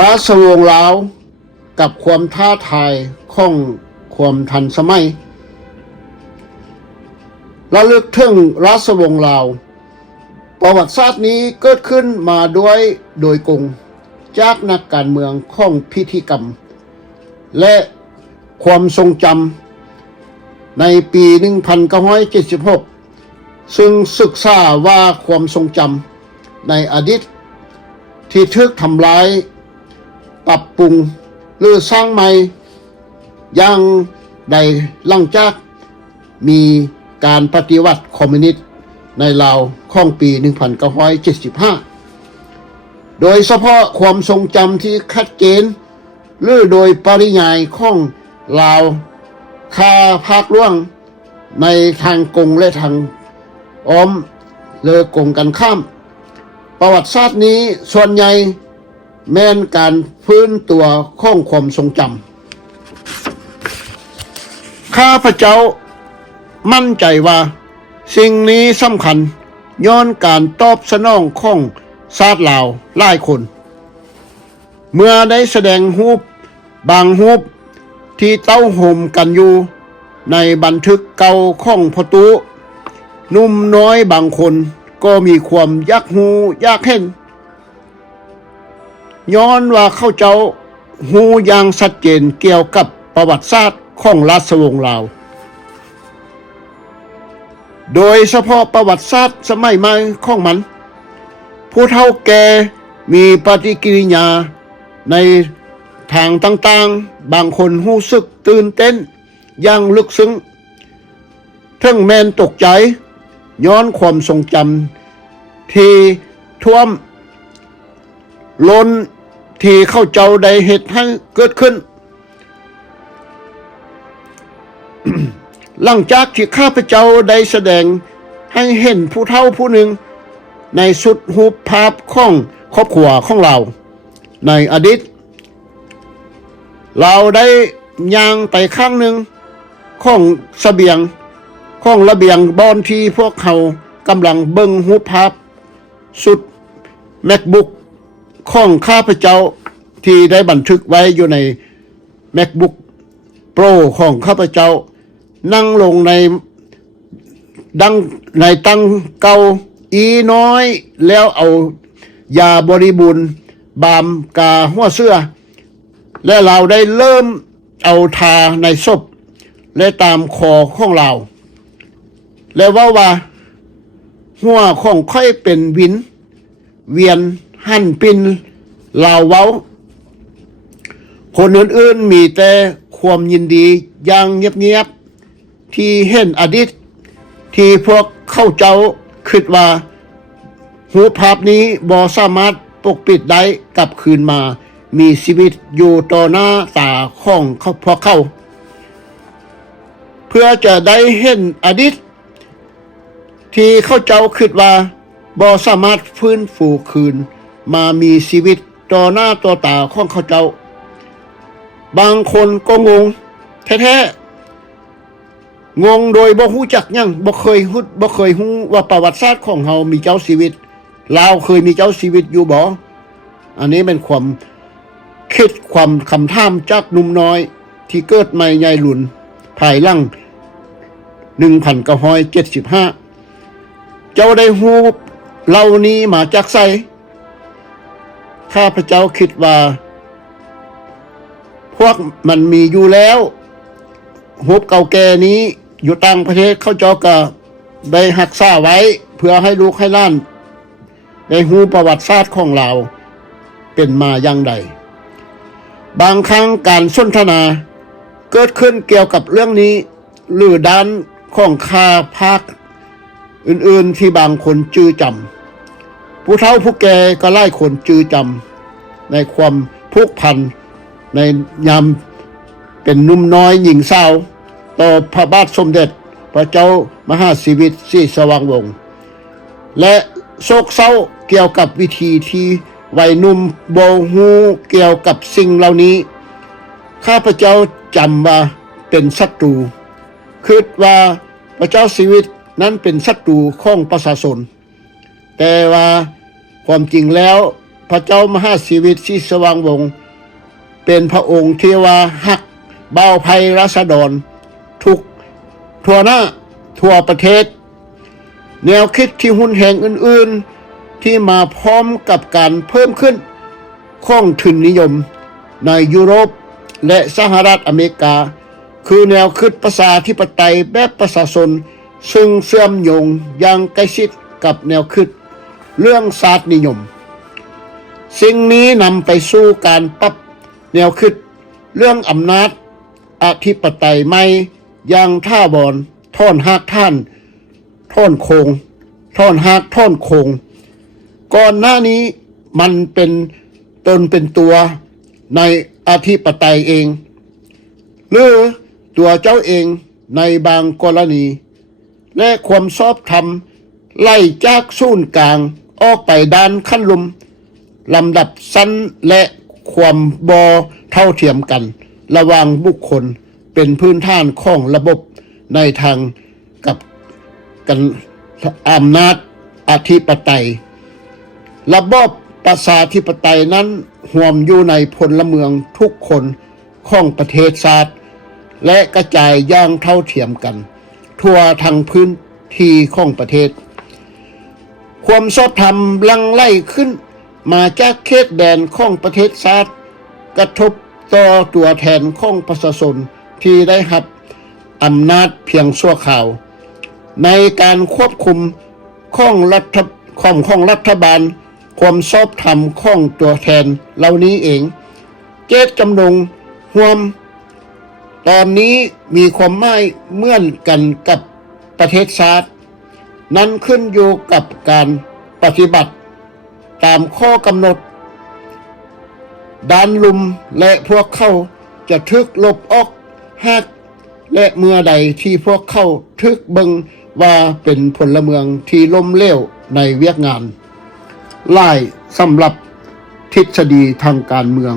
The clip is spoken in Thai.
ราชวงศ์ลาวกับความท้าทายของความทันสมัยระลึกถึงราชวงศ์ลาวประวัติศาสตร์นี้เกิดขึ้นมาด้วยโดยกงจากนักการเมืองของพิธีกรรมและความทรงจำในปี 1976 ซึ่งศึกษาว่าความทรงจำในอดีตที่ถูกทำลายปรับปรุงหรือสร้างใหม่อย่างใดหลังจากมีการปฏิวัติคอมมิวนิสต์ในลาวของปี 1975 โดยเฉพาะความทรงจำที่ชัดเจนหรือโดยปริยายของลาวคาภาคล่วงในทางกงและทางอ้อมเลอกงกันข้ามประวัติศาสตร์นี้ส่วนใหญ่แม้นการฟื้นตัวของความทรงจำข้าพเจ้ามั่นใจว่าสิ่งนี้สำคัญย้อนการตอบสนองของชาติลาวหลายคนเมื่อได้แสดงรูปบางรูปที่เต้าห่มกันอยู่ในบันทึกเก่าของพ่อตู้หนุ่มน้อยบางคนก็มีความอยากหูอยากเห็นย้อนว่าเขาเจ้าหูอย่างชัดเจนเกี่ยวกับประวัติศาสตร์ของราชวงศ์ลาวโดยเฉพาะประวัติศาสตร์สมัยใหม่ของมันผู้เฒ่าแก่มีปฏิกิริยาในทางต่างๆบางคนรู้สึกตื่นเต้นอย่างลึกซึ้งทั้งแม่นตกใจย้อนความทรงจำที่ท่วมล้นที่เข้าเจ้าได้เหตุให้เกิดขึ้น หลังจากที่ข้าพเจ้าได้แสดงให้เห็นผู้เฒ่าผู้หนึ่งในสุดรูปภาพของครอบครัวของเราในอดีตเราได้ย่างไปข้างหนึ่งของเสบียงของระเบียงบอนที่พวกเขากำลังเบิ่งรูปภาพสุด MacBook ของข้าพเจ้าที่ได้บันทึกไว้อยู่ใน MacBook Pro ของข้าพเจ้านั่งลงในตั้งเกาอีน้อยแล้วเอายาบริบูรณ์บามกาหัวเสื้อและเราได้เริ่มเอาทาในศพและตามคอของเราและว่าหัวของค่อยเป็นวินเวียนหั่นปินลาวเว้าคนอื่นๆมีแต่ความยินดีอย่างเงียบๆที่เห็นอดีตที่พวกเข้าเจ้าคิดว่ารูปภาพนี้บ่สามารถปกปิดได้กลับคืนมามีชีวิตอยู่ต่อหน้าตาของพวกเขาเพื่อจะได้เห็นอดีตที่เขาเจ้าคิดว่าบ่สามารถฟื้นฟูคืนมามีชีวิตต่อหน้าต่อตาของเขาเจ้าบางคนก็งงแท้ๆงงโดยบ่ฮู้จักหยังบ่เคยฮู้ว่าประวัติศาสตร์ของเฮามีเจ้าชีวิตลาวเคยมีเจ้าชีวิตอยู่บ่อันนี้เป็นความคิดความคำถามจากหนุ่มน้อยที่เกิดใหม่ใหญ่หลุนภายหลัง 1975 เจ้าได้ฮู้เหล่านี้มาจากไสข้าพเจ้าคิดว่าพวกมันมีอยู่แล้วรูปเก่าแก่นี้อยู่ต่างประเทศเขาเจ้าก็ได้รักษาไว้เพื่อให้ลูกให้หลานได้ฮู้ประวัติศาสตร์ของเราเป็นมาอย่างใดบางครั้งการสนทนาเกิดขึ้นเกี่ยวกับเรื่องนี้หรือด้านของค่าภาคอื่นๆที่บางคนจื้อจำผู้เฒ่าผู้แก่ก็หลายคนจื้อจำในความผูกพันในยามเป็นหนุ่มน้อยหญิงสาวต่อพระบาทสมเด็จพระเจ้ามหาชีวิตศรีสว่างวงศ์และโศกเศร้าเกี่ยวกับวิธีที่วัยหนุ่มบ่ฮู้เกี่ยวกับสิ่งเหล่านี้ข้าพเจ้าจำว่าเป็นศัตรูคิดว่าพระเจ้าชีวิตนั้นเป็นศัตรูของประชาชนแต่ว่าความจริงแล้ว พระเจ้ามหาชีวิตศรีสว่างวงศ์เป็นพระองค์ที่ว่าฮักเบาภัยราษฎรทุกทั่วหน้าทั่วประเทศแนวคิดที่หุนแห่งอื่นๆที่มาพร้อมกับการเพิ่มขึ้นของทุนนิยมในยุโรปและสหรัฐอเมริกาคือแนวคิดประชาธิปไตยแบบประชาชนซึ่งเชื่อมโยงอย่างใกล้ชิดกับแนวคิดเรื่องศาสตร์นิยมสิ่งนี้นำไปสู่การปรับแนวคิดเรื่องอำนาจอธิปไตยใหม่อย่างท่าบอนท่อนหักท่านท่อนโคงท่อนหักท่อนโคงก่อนหน้านี้มันเป็นตนเป็นตัวในอธิปไตยเองหรือตัวเจ้าเองในบางกรณีและความชอบธรรมไล่จากศูนย์กลางออกไปด้านขั้นลุมลำดับสั้นและความบ่เท่าเทียมกันระหว่างบุคคลเป็นพื้นฐานของระบบในทางกับกันอำนาจอธิปไตยระบอบประชาธิปไตยนั้นรวมอยู่ในพลเมืองทุกคนของประเทศชาติและกระจายอย่างเท่าเทียมกันทั่วทั้งพื้นที่ของประเทศความชอบธรรมลังไล่ขึ้นมาจากเขตแดนของประเทศชาติกระทบต่อตัวแทนของประชาชนที่ได้รับอำนาจเพียงชั่วคราวในการควบคุมของรัฐบาลความชอบธรรมของตัวแทนเหล่านี้เองเจตจำนงร่วมตอนนี้มีความหมายเหมือนกันกับประเทศชาตินั้นขึ้นอยู่กับการปฏิบัติตามข้อกำหนดด้านลุมและพวกเขาจะทึกลบออกหักและเมื่อใดที่พวกเขาทึกเบิงว่าเป็นพลเมืองที่ล้มเหลวในเวียกงานหลายสำหรับทฤษฎีทางการเมือง